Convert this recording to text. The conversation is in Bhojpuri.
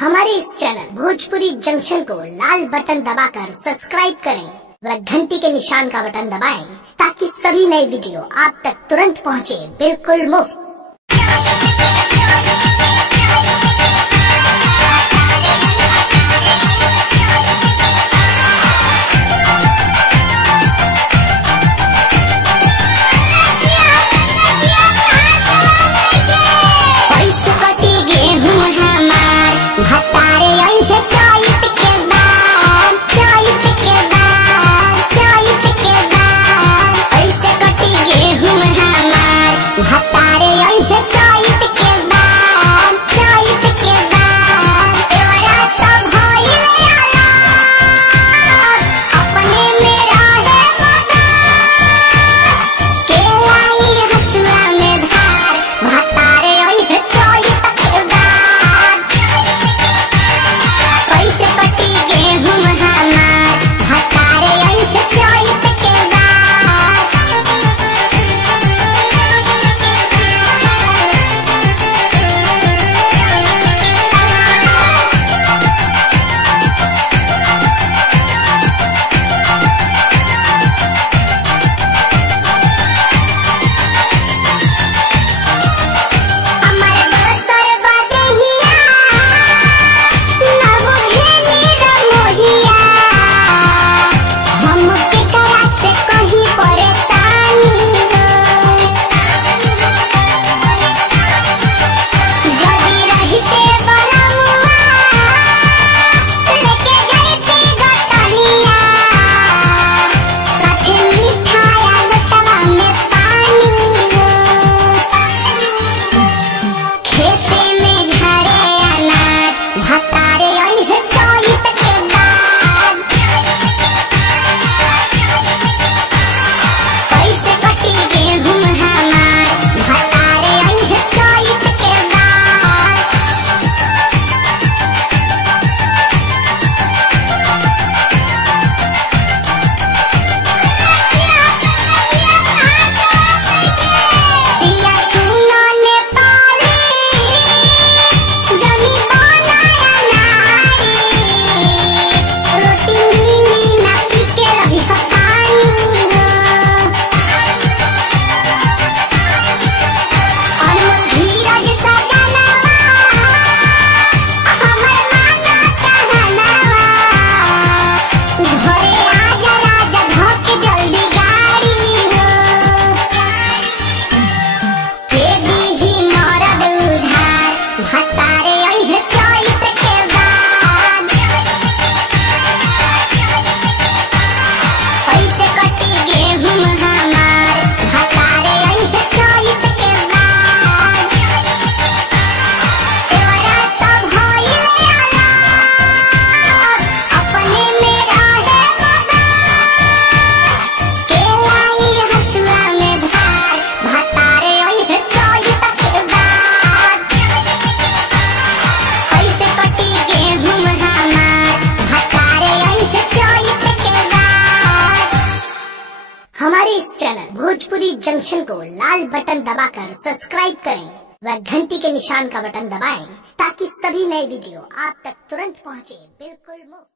हमारे इस चैनल भोजपुरी जंक्शन को लाल बटन दबाकर सब्सक्राइब करें व घंटी के निशान का बटन दबाएं ताकि सभी नए वीडियो आप तक तुरंत पहुंचे, बिल्कुल मुफ्त। हमारे इस चैनल भोजपुरी जंक्शन को लाल बटन दबाकर सब्सक्राइब करें व घंटी के निशान का बटन दबाएं ताकि सभी नए वीडियो आप तक तुरंत पहुंचे, बिल्कुल मुफ्त।